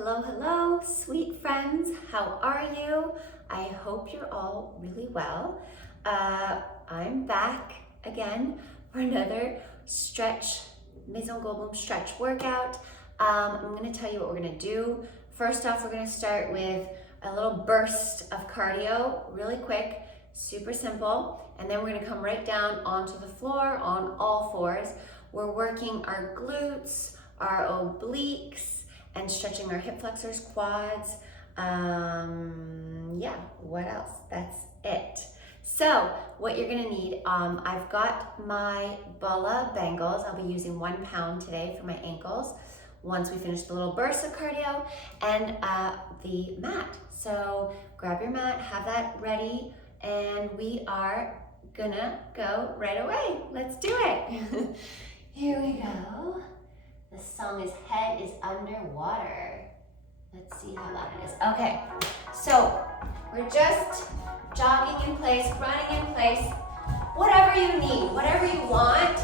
Hello, hello, sweet friends. How are you? I hope you're all really well. I'm back again for another stretch, Maison Goldblum stretch workout. I'm going to tell you what we're going to do. First off, we're going to start with a little burst of cardio, really quick, super simple. And then we're going to come right down onto the floor on all fours. We're working our glutes, our obliques, and stretching our hip flexors, quads. Yeah, what else? That's it. So what you're gonna need, I've got my Bala bangles. I'll be using 1 pound today for my ankles once we finish the little burst of cardio, and the mat. So grab your mat, have that ready, and we are gonna go right away. Let's do it. Here we go. The song is Head is Underwater. Let's see how loud it is. Okay, so we're just jogging in place, running in place, whatever you need, whatever you want.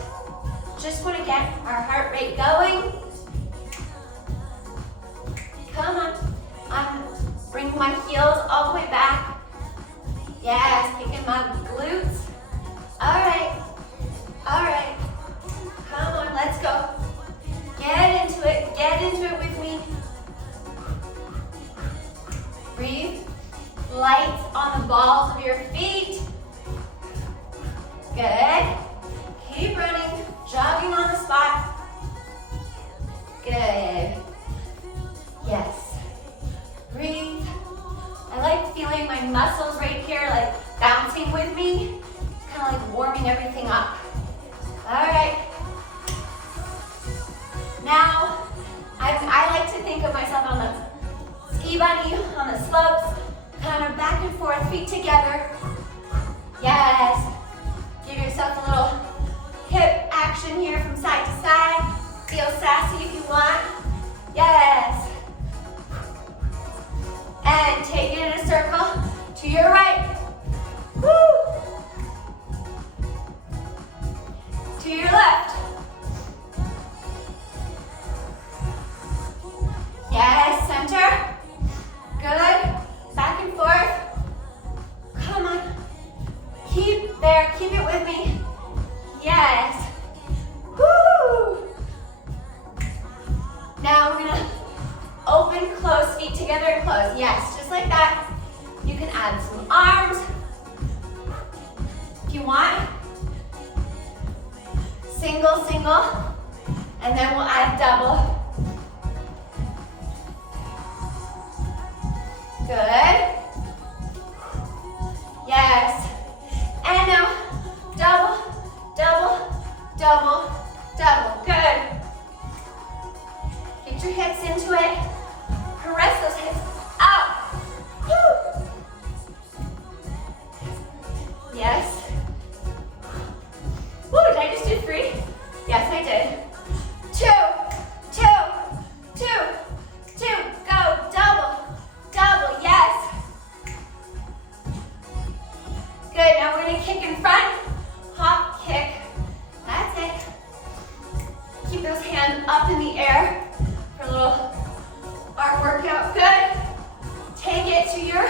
Just want to get our heart rate going. Come on. I'm bringing my heels all the way back. Yes, kicking my glutes. All right. Come on, let's go. Get into it with me. Breathe. Light on the balls of your feet. Good. Keep running, jogging on the spot. Good. Yes. Breathe. I like feeling my muscles right here like bouncing with me. Kind of like warming everything up. All right. Now, I like to think of myself on the ski bunny, on the slopes, kind of back and forth, feet together. Yes. Give yourself a little hip action here from side to side. Feel sassy if you want. Yes. And take it in a circle to your right. Woo. To your left. Yes, center. Good. Back and forth. Come on. Keep there. Keep it with me. Yes. Woo. Now we're gonna open, close, feet together and close. Yes, just like that. You can add some arms if you want. Single, and then we'll add double. Good. Yes. And now double. Good. Get your hips into it. Press those hips out. Woo. Yes. Woo, did I just do 3? Yes, I did. 2. Go. Double, yes. Good, now we're gonna kick in front, hop, kick. That's it. Keep those hands up in the air for a little arm workout. Good. Take it to your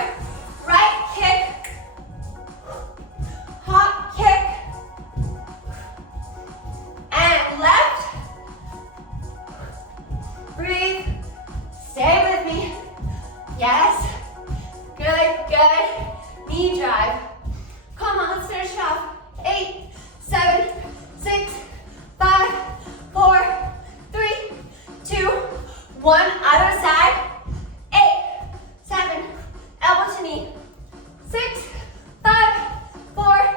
right, kick, hop, kick, and left. Breathe. Stay with me. Yes. Good. Knee drive. Come on, let's finish it off. 8, 7, 6, 5, 4, 3, 2, 1. Other side. 8, 7, elbow to knee. 6, 5, 4,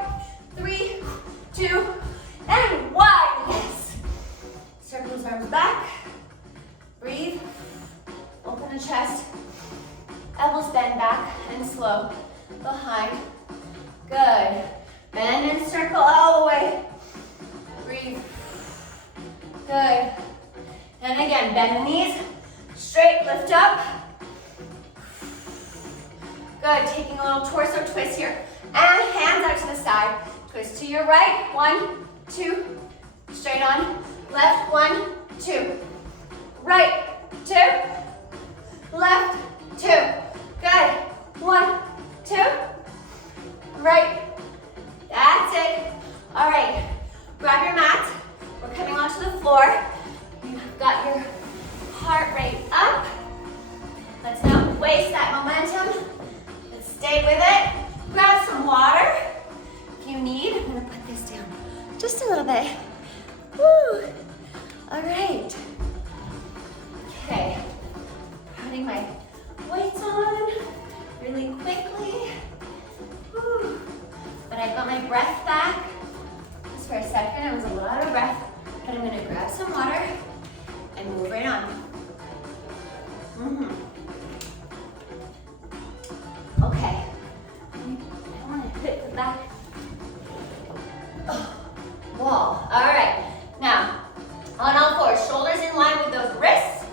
3, 2, and 1. Yes. Circle those arms back. Breathe. Open the chest. Elbows bend back and slow behind. Good. Bend and circle all the way. Breathe. Good. And again, bend the knees. Straight, lift up. Good. Taking a little torso twist here. And hands out to the side. Twist to your right. 1, 2. Straight on. Left. 1, 2. Right. 2. Stay with it. Grab some water if you need. I'm gonna put this down just a little bit. Woo. All right. Okay. Putting my weights on really quickly. Woo. But I got my breath back. Just for a second, I was a little out of breath. But I'm gonna grab some water and move right on. Okay. I want to hit the back wall. All right. Now, on all fours, shoulders in line with those wrists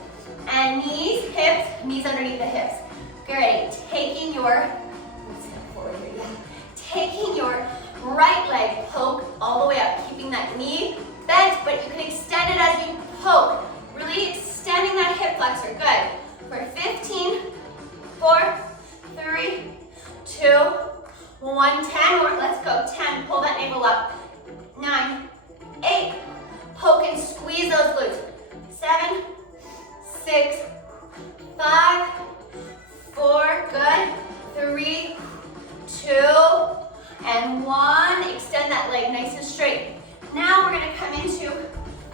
and knees, hips, knees underneath the hips. Get ready. Taking your, let's step forward here, yeah. Taking your right leg, poke all the way up, keeping that knee bent, but you can extend it as you poke. Really extending that hip flexor. Good. For 15, 4, 3, 2, 1, 10 more. Let's go. 10. Pull that navel up. 9, 8. Poke and squeeze those glutes. 7, 6, 5, 4. Good. 3, 2, and 1. Extend that leg nice and straight. Now we're going to come into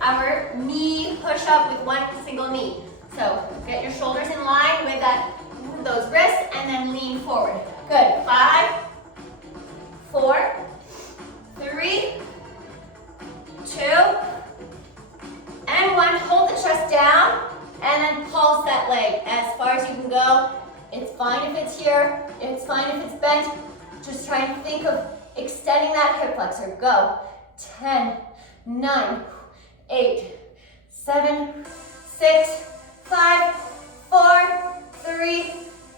our knee push-up with one single knee. So get your shoulders in line with those wrists and then lean forward. Good. 5, 4, 3, 2, and 1. Hold the chest down and then pulse that leg as far as you can go. It's fine if it's here. It's fine if it's bent. Just try and think of extending that hip flexor. Go. 10, 9, 8, 7, 6, 5, 4, 3,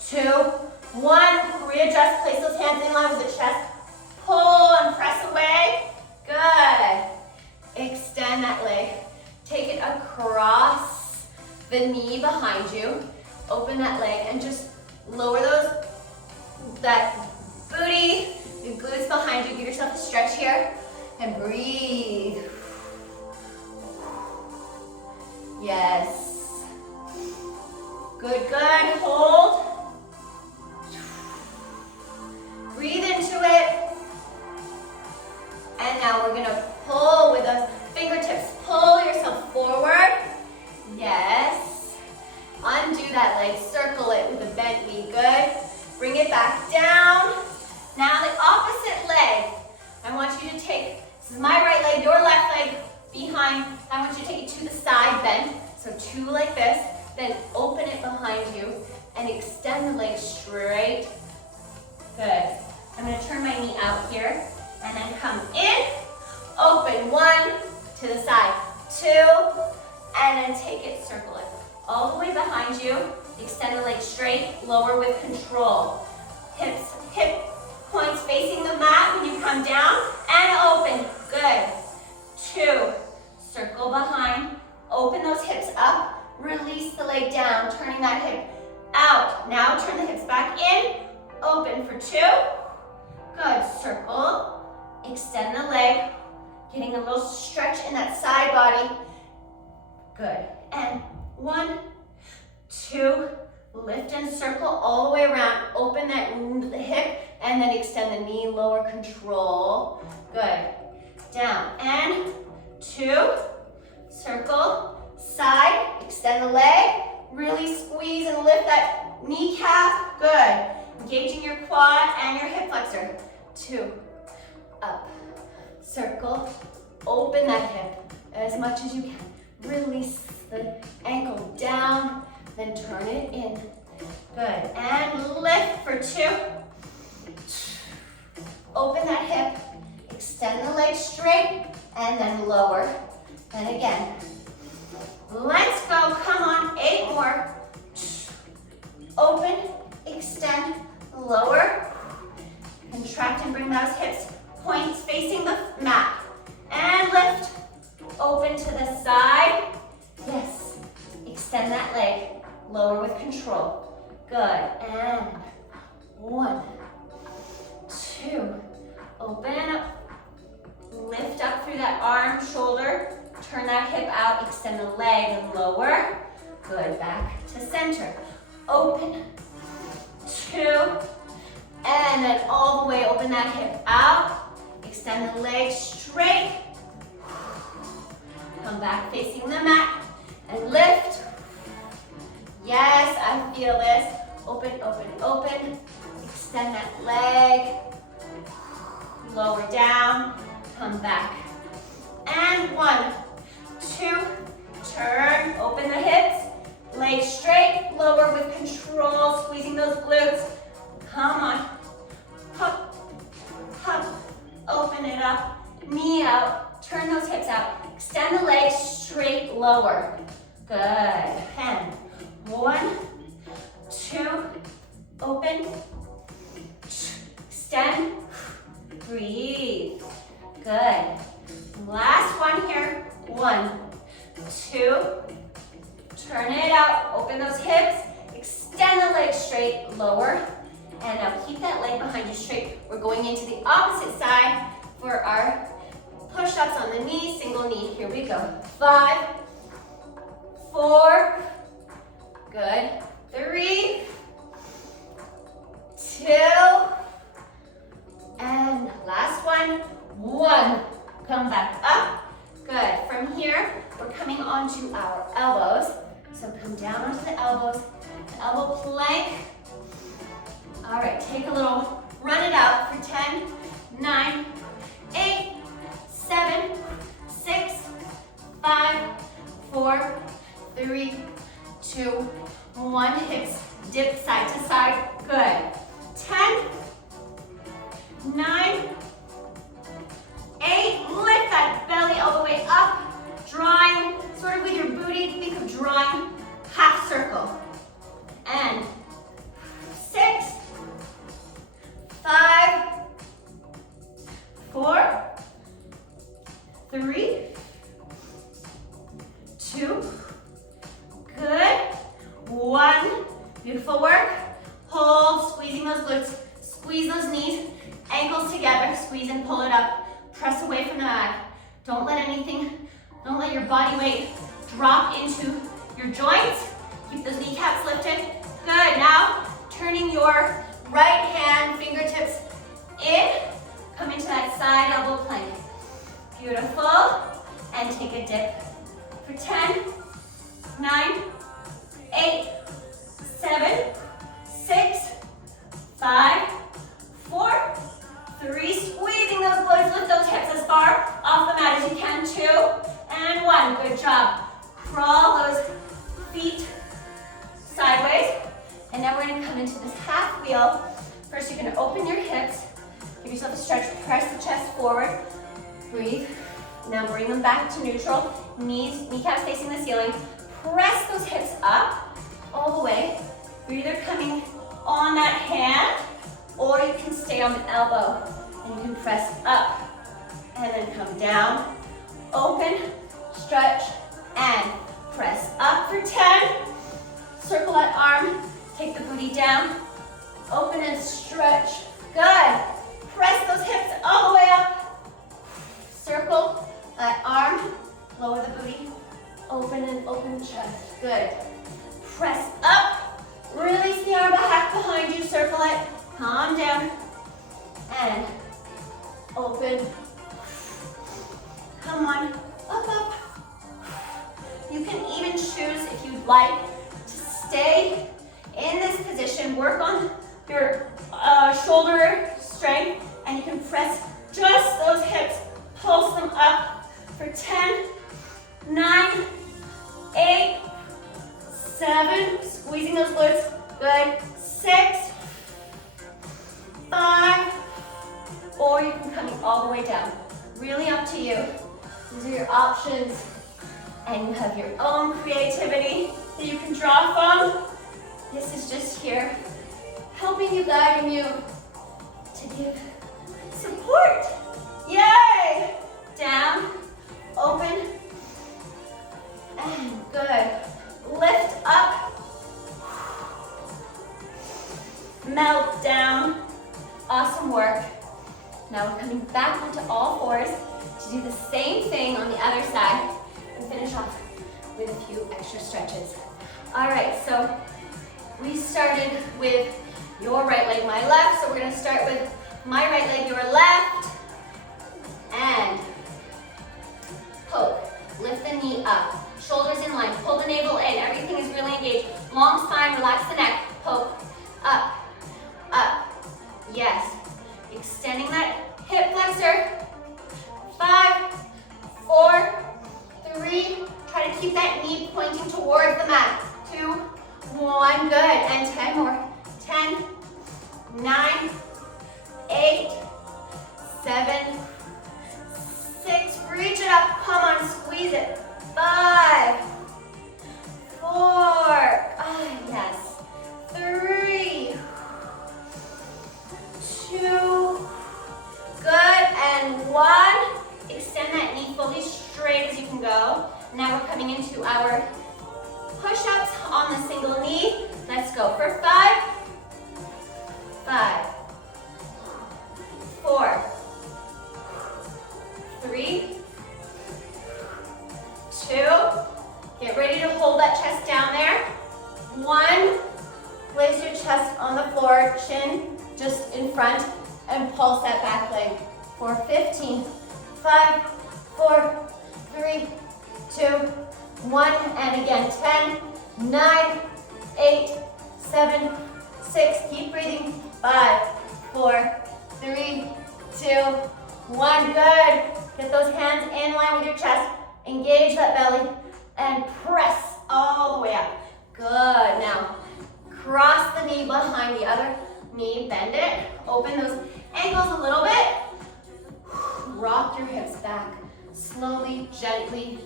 2, 1. Readjust, place those hands in line with the chest. Pull and press away. Good. Extend that leg. Take it across the knee behind you. Open that leg and just lower that booty, the glutes behind you. Give yourself a stretch here and breathe. Yes. Good, good. Hold. Breathe into it. And now we're gonna pull with those fingertips. Pull yourself forward. Yes. Undo that leg. Circle it with a bent knee. Good. Bring it back down. Now the opposite leg. I want you to take, this is my right leg, your left leg behind. I want you to take it to the side bend. So 2 like this. Then open it behind you and extend the leg straight. Good. I'm going to turn my knee out here and then come in. Open. 1 to the side. 2. And then take it, circle it. All the way behind you. Extend the leg straight. Lower with control. Hips, hip points facing the mat when you come down. And open. Good. 2. Circle behind. Open those hips up. Release the leg down. Turning that hip out. Now turn the hips back in. Open for 2. Good. Circle. Extend the leg. Getting a little stretch in that side body. Good. And 1, 2. Lift and circle all the way around. Open the hip and then extend the knee. Lower control. Good. Down. And 2. Circle. Side. Extend the leg. Really squeeze and lift that kneecap. Good. Engaging your quad and your hip flexor. 2. Up. Circle. Open that hip as much as you can. Release the ankle down. Then turn it in. Good. And lift for 2. Open that hip. Extend the leg straight. And then lower. And again. Let's go. Come on. 8 more. Open. Extend. Lower. Contract and bring those hips. Points facing the mat. And lift. Open to the side. Yes. Extend that leg. Lower with control. Good. And 1, 2. Open up. Lift up through that arm, shoulder. Turn that hip out. Extend the leg and lower. Good. Back to center. Open. 2. And then all the way, open that hip out. Extend the legs straight. Come back facing the mat and lift. Yes, I feel this. Open, open, open. Extend that leg. Lower down. Come back. And 1, 2, turn. Open the hips. Legs straight. Lower with control. Squeezing those glutes. Come on. Hop, hop. Open it up. Knee out. Turn those hips out. Extend the legs straight. Lower. Good. And 1, 2, open. Extend. Breathe. Good. Last one here. 1, 2. Turn it out. Open those hips. Extend the legs straight. Lower. And now keep that leg behind you straight. We're going into the opposite side for our push-ups on the knee, single knee. Here we go. 5, 4. Good. 3, 2. And last one. 1. Come back up. Good. From here, we're coming onto our elbows. So come down onto the elbows. Elbow plank. All right, take a little, run it out for 10, 9, 8, 7, 6, 5, 4, 3, 2, 1. Hips dip side to side. Good. 10, 9, 8. Lift that belly all the way up. Drawing, sort of with your booty, think of drawing half circle. And 6, 5, 4, 3, 2, good, 1, beautiful work. Hold, squeezing those glutes, squeeze those knees, ankles together, squeeze and pull it up. Press away from the mat. Don't let your body weight drop into your joints. Keep those kneecaps lifted. Good, now turning your right hand fingertips in. Come into that side elbow plank. Beautiful. And take a dip for 10, 9, 8, 7, 6, 5, 4, 3. Squeezing those glutes. Lift those hips as far off the mat as you can. 2 and 1. Good job. Crawl those feet sideways. And now we're going to come into this half wheel. First, you're going to open your hips. Give yourself a stretch. Press the chest forward. Breathe. Now bring them back to neutral. Kneecaps facing the ceiling. Press those hips up all the way. You're either coming on that hand or you can stay on the elbow. And you can press up and then come down. Open, stretch, and press up for 10. Circle that arm. Take the booty down. Open and stretch. Good. Press those hips all the way up. Circle that arm. Lower the booty. Open and open the chest. Good. Press up. Release the arm back behind you. Circle it. Calm down. And open. Come on. Up, up. You can even choose, if you'd like, to stay in this position. Work on your shoulder strength, and you can press just those hips. Pulse them up for 10, 9, 8, 7. Squeezing those glutes. Good. 6, 5, or you can come all the way down. Really up to you. These are your options, and you have your own creativity that you can draw from. This is just here, helping you, guiding you to give support. Yay! Down, open, and good. Lift up, melt down. Awesome work. Now we're coming back onto all fours to do the same thing on the other side and finish off with a few extra stretches. All right, so we started with your right leg, my left. So we're gonna start with my right leg, your left. And poke. Lift the knee up. Shoulders in line. Pull the navel in. Everything is really engaged. Long spine. Relax the neck. Poke. Up. Up. Yes. Extending that hip flexor. 5, 4, 3. Try to keep that knee pointing towards the mat. 2, 1. Good. And 10 more. 10, 9, 8, 7, 6. Reach it up. Come on. Squeeze it. 5, 4. Yes. 3, 2. Good. And 1. Extend that knee fully straight as you can go. Now we're coming into our push-ups on the single knee. Let's go for 5, 5, 4, 3, 2. Get ready to hold that chest down there. 1. Place your chest on the floor, chin just in front, and pulse that back leg for 15. 5, 4, 3, 2, 1. And again, 10, 9, 8, 7, 6. Keep breathing. 5, 4, 3, 2, 1. Good. Get those hands in line with your chest. Engage that belly and press all the way up. Good. Now, cross the knee behind the other knee. Bend it. Open those ankles a little bit. Rock your hips back. Slowly, gently.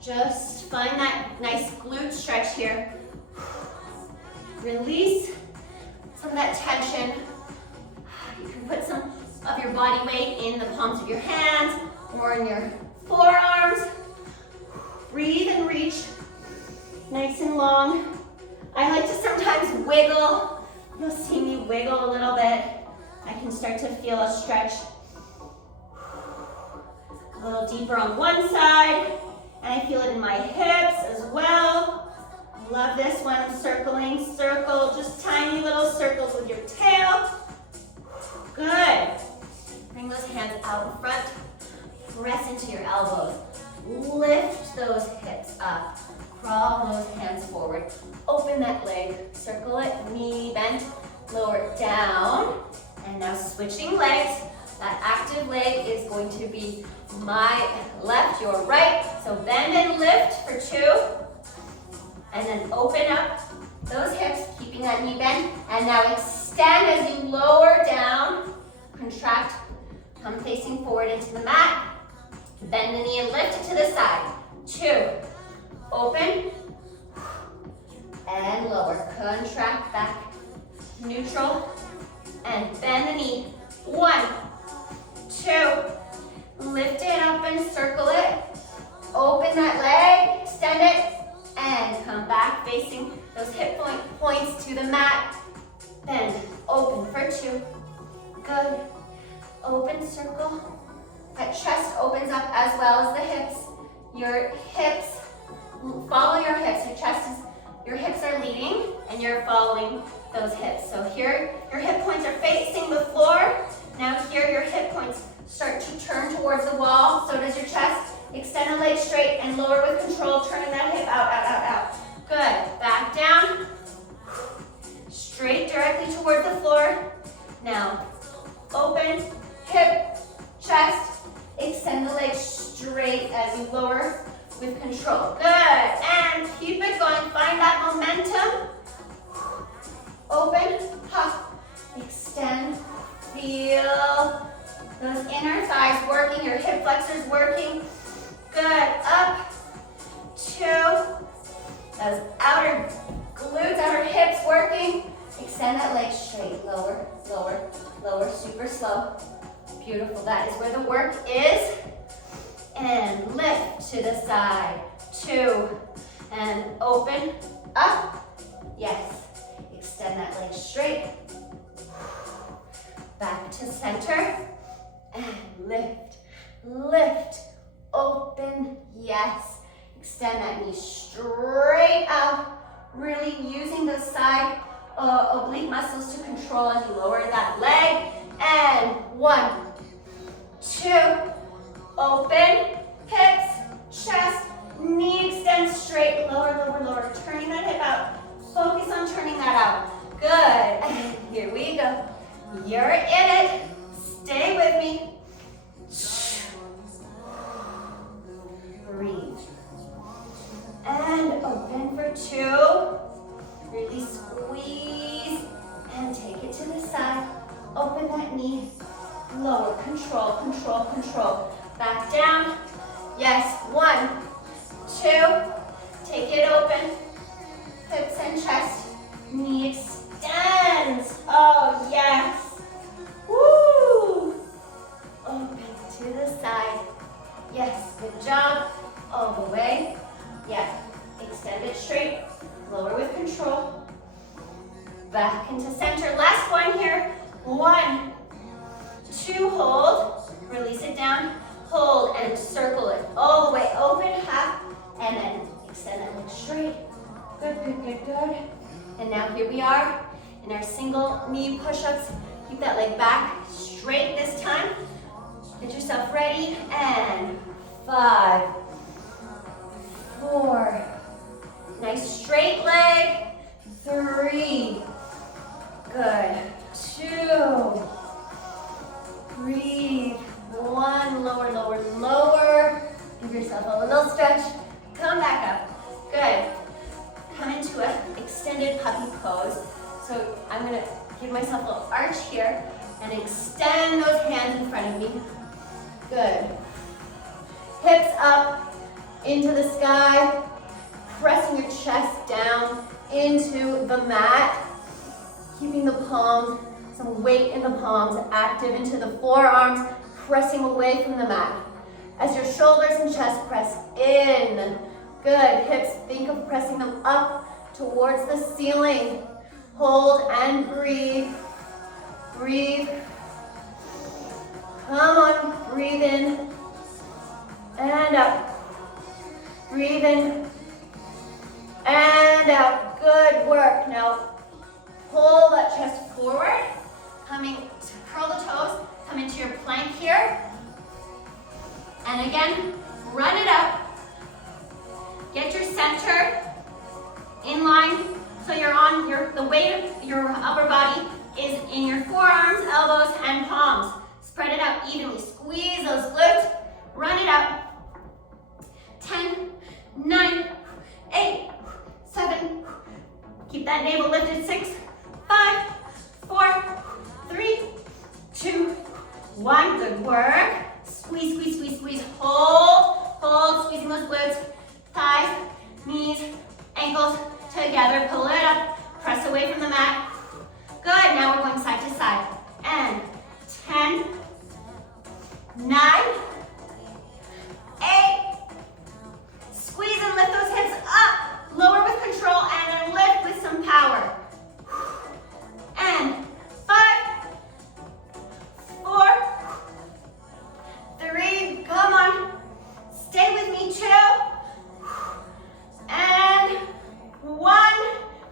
Just find that nice glute stretch here. Release some of that tension. You can put some of your body weight in the palms of your hands or in your forearms. Breathe and reach. Nice and long. I like to sometimes wiggle. You'll see me wiggle a little bit. I can start to feel a stretch. A little deeper on one side. And I feel it in my hips as well. Love this one. Circling, circle. Just tiny little circles with your tail. Good. Bring those hands out in front. Press into your elbows. Lift those hips up. Crawl those hands forward. Open that leg. Circle it. Knee bent. Lower it down. And now switching legs. That active leg is going to be my left, your right. So bend and lift for 2. And then open up those hips, keeping that knee bent. And now extend as you lower down. Contract. Come facing forward into the mat. Bend the knee and lift it to the side. 2. Open. And lower. Contract back. Neutral. And bend the knee. 1, 2. Lift it up and circle it. Open that leg. Extend it. And come back facing those hip points to the mat. Bend. Open for 2. Good. Open, circle. That chest opens up as well as the hips. Your hips, follow your hips. Your hips are leading and you're following those hips. So here, your hip points are facing the floor. Now here, your hip points start to turn towards the wall. So does your chest. Extend the leg straight and lower with control, turning that hip out, out, out, out. Good. Back down. Straight directly towards the floor. Now, open, hip, chest. Extend the leg straight as you lower with control. Good. And keep it going. Find that momentum. Open, hop, extend. Feel those inner thighs working, your hip flexors working. Good. Up, 2. Those outer glutes, outer hips working. Extend that leg straight. Lower, lower, lower. Super slow. Beautiful. That is where the work is. And lift to the side. 2. And open. Up. Yes. Extend that leg straight. Back to center. And lift. Lift. Open. Yes. Extend that knee straight out. Really using those side oblique muscles to control as you lower that leg. And 1, 2, open, hips, chest, knee extends straight, lower, lower, lower, turning that hip out. Focus on turning that out. Good. Here we go. You're in it. Stay with me. Breathe. And open for 2. Really squeeze and take it to the side. Open that knee. Lower. Control, control, control. Back down. Yes. 1, 2. Take it open. Hips and chest. Knee extends. Oh, yes. Woo. Open to the side. Yes. Good job. All the way. Yeah. Extend it straight. Lower with control. Back into center. Last one here. 1, 2, hold. Release it down. Hold and circle it all the way. Open half and then extend that leg straight. Good, good, good, good. And now here we are in our single knee push-ups. Keep that leg back straight this time. Get yourself ready. And 5, 4. Nice straight leg. 3. Good. 2. Breathe. 1. Lower, lower, lower. Give yourself a little stretch. Come back up. Good. Come into an extended puppy pose. So I'm going to give myself a little arch here and extend those hands in front of me. Good. Hips up into the sky. Pressing your chest down into the mat. Keeping the palms, some weight in the palms, active into the forearms, pressing away from the mat. As your shoulders and chest press in. Good. Hips, think of pressing them up towards the ceiling. Hold and breathe. Breathe. Come on, breathe in and out. Breathe in and out. Good work. Now pull that chest forward. Coming to curl the toes. Come into your plank here. And again, run it up. Get your center in line so you're on the weight of your upper body is in your forearms, elbows, and palms. Spread it out evenly. Squeeze those glutes. Run it up. 10, 9, 8, 7. Keep that navel lifted. 6, 5, 4, 3, 2, 1. Good work. Squeeze, squeeze, squeeze, squeeze. Hold, hold. Squeezing those glutes. Thighs, knees, ankles together. Pull it up. Press away from the mat. Good. Now we're going side to side. And 10, 9, 8. Squeeze and lift those hips up. Lower with control and then lift with some power. And 5, 4, 3. Come on. Stay with me. 2. And 1.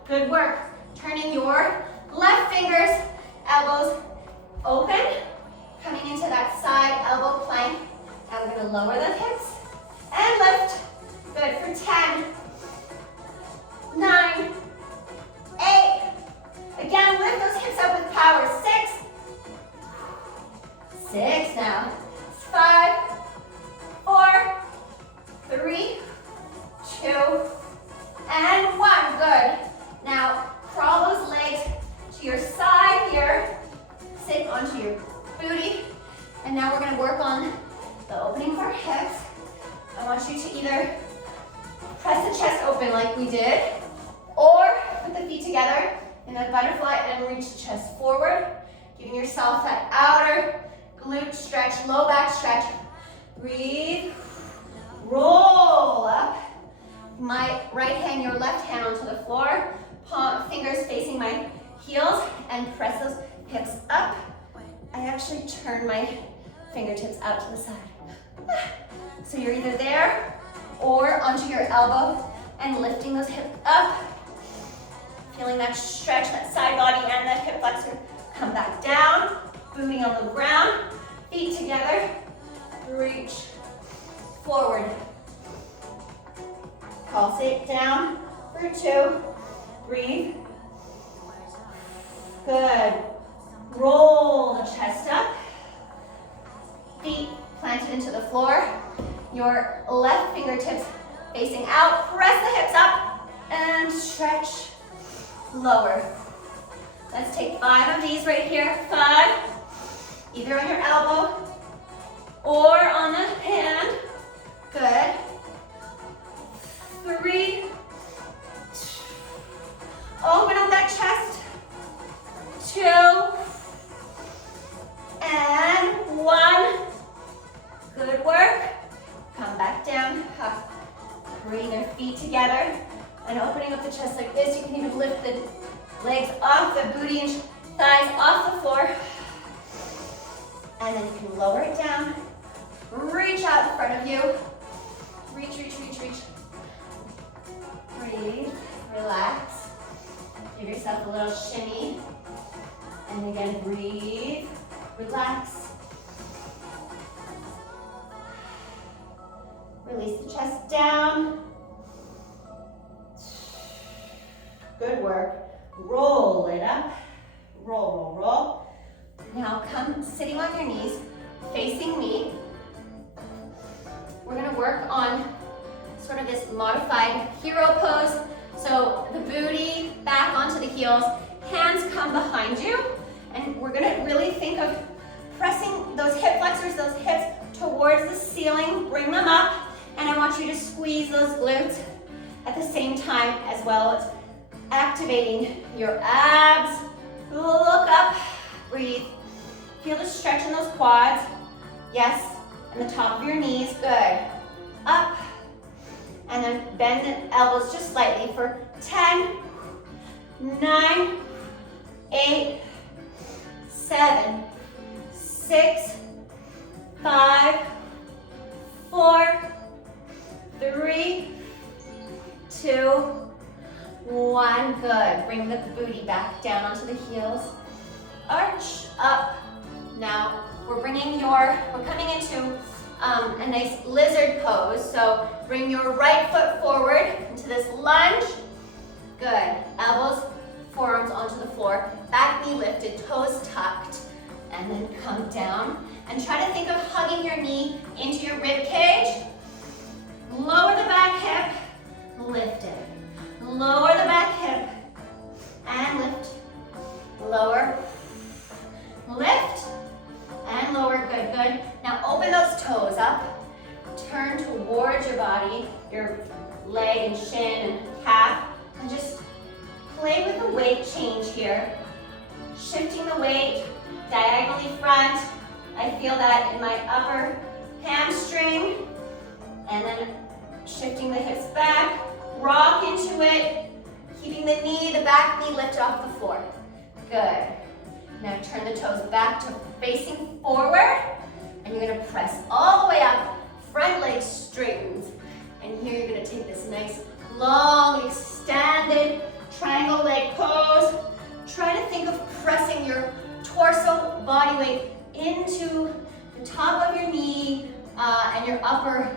Good work. Turning your left fingers, elbows open. Coming into that side elbow plank. Now we're going to lower the hips and lift. Good for 10, 9, 8. Again, lift those hips up with power. 6. 6 now. 5, 4, 3, 2, and 1. Good. Now, crawl those legs to your side here. Sit onto your booty. And now we're going to work on the opening for our hips. I want you to either press the chest open like we did, or put the feet together in a butterfly and reach the chest forward, giving yourself that outer glute stretch, low back stretch. Breathe. Roll up. My right hand, your left hand onto the floor. Palm, fingers facing my heels, and press those hips up. I actually turn my fingertips out to the side. So you're either there or onto your elbow and lifting those hips up. Feeling feeling that stretch, that side body and that hip flexor. Come back down, booty on the ground, feet together, reach forward. Pulse it down for 2, breathe. Good. Roll the chest up, feet planted into the floor, your left fingertips facing out, press the hips up, and stretch, lower. Let's take 5 of these right here, 5, either on your elbow or on the hand, good. 3, open up that chest, 2, and 1, good work. Come back down, bring your feet together, and opening up the chest like this. You can even lift the legs off the booty and thighs off the floor. And then you can lower it down, reach out in front of you, reach, reach, reach, reach. Breathe, relax, give yourself a little shimmy, and again, breathe, relax. Release the chest down. Good work. Roll it up. Roll, roll, roll. Now come sitting on your knees, facing me. We're gonna work on sort of this modified hero pose. So the booty back onto the heels, hands come behind you, and we're gonna really think of pressing those hip flexors, those hips towards the ceiling, bring them up, and I want you to squeeze those glutes at the same time as well as activating your abs. Look up, breathe. Feel the stretch in those quads. Yes, and the top of your knees, good. Up, and then bend the elbows just slightly for 10, 9, 8, 7, 6, 5, 4, 3, 2, 1. Good. Bring the booty back down onto the heels. Arch up. Now we're coming into a nice lizard pose. So bring your right foot forward into this lunge. Good. Elbows, forearms onto the floor. Back knee lifted, toes tucked. And then come down. And try to think of hugging your knee into your rib cage. Lower the back hip, lift it. Lower the back hip, and lift. Lower, lift, and lower. Good, good. Now open those toes up. Turn towards your body, your leg and shin and calf, and just play with the weight change here. Shifting the weight diagonally front. I feel that in my upper hamstring. And then shifting the hips back, rock into it, keeping the back knee lifted off the floor. Good. Now turn the toes back to facing forward, and you're gonna press all the way up, front leg straightens. And here you're gonna take this nice, long, extended triangle leg pose. Try to think of pressing your torso body weight into the top of your knee and your upper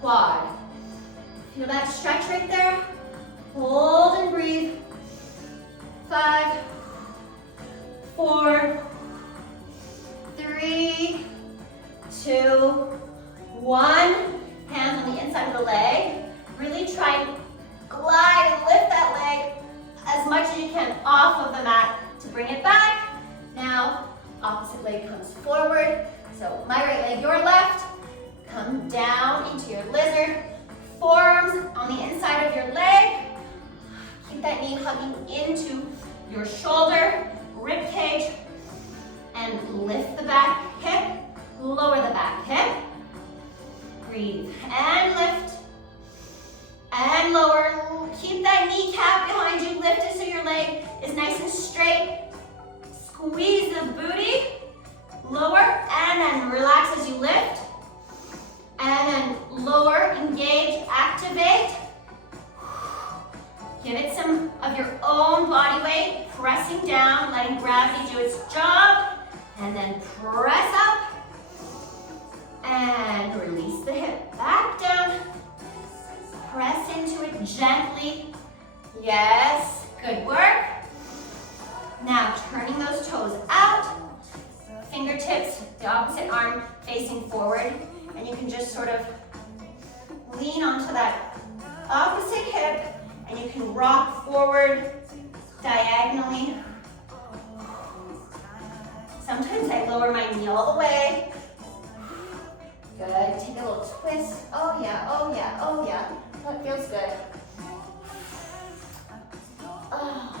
quad. Feel that stretch right there? Hold and breathe. 5, 4, 3, 2, 1. Hands on the inside of the leg. Really try and glide and lift that leg as much as you can off of the mat to bring it back. Now, opposite leg comes forward. So my right leg, your left. Come down into your lizard. Forearms on the inside of your leg. Keep that knee hugging into your shoulder, rib cage, and lift the back hip, lower the back hip. Breathe and lift and lower. Keep that kneecap behind you lifted so your leg is nice and straight. Squeeze the booty, lower, and then relax as you lift. And then lower, engage, activate. Give it some of your own body weight, pressing down, letting gravity do its job, and then press up, and release the hip back down. Press into it gently. Yes, good work. Now turning those toes out, fingertips, the opposite arm facing forward, and you can just sort of lean onto that opposite hip, and you can rock forward diagonally. Sometimes I lower my knee all the way. Good, take a little twist. Oh yeah, oh yeah, oh yeah. That feels good. Oh,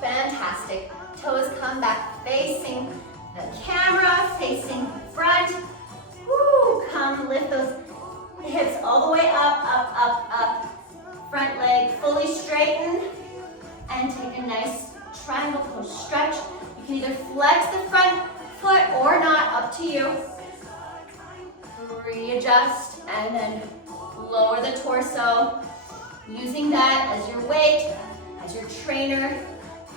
fantastic. Toes come back facing the camera, facing front. Woo, come lift those hips all the way up, up, up, up. Front leg fully straighten, and take a nice triangle pose stretch. You can either flex the front foot or not, up to you. Readjust and then lower the torso, using that as your weight, as your trainer,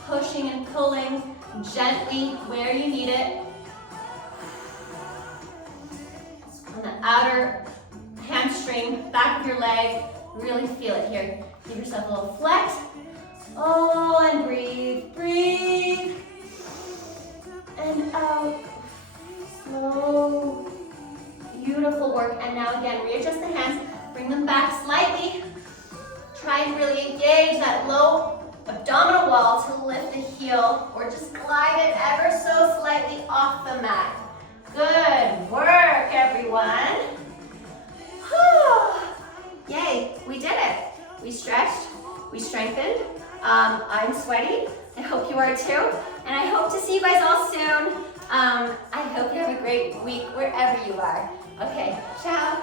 pushing and pulling gently where you need it. On the outer hamstring, back of your leg, really feel it here. Give yourself a little flex. Oh, and breathe, breathe. And out, slow. Beautiful work. And now again, readjust the hands, bring them back slightly. Try and really engage that low abdominal wall to lift the heel, or just glide it ever so slightly off the mat. Good work, everyone. Whew. Yay, we did it. We stretched, we strengthened. I'm sweaty. I hope you are too. And I hope to see you guys all soon. I hope you have a great week wherever you are. Okay, ciao.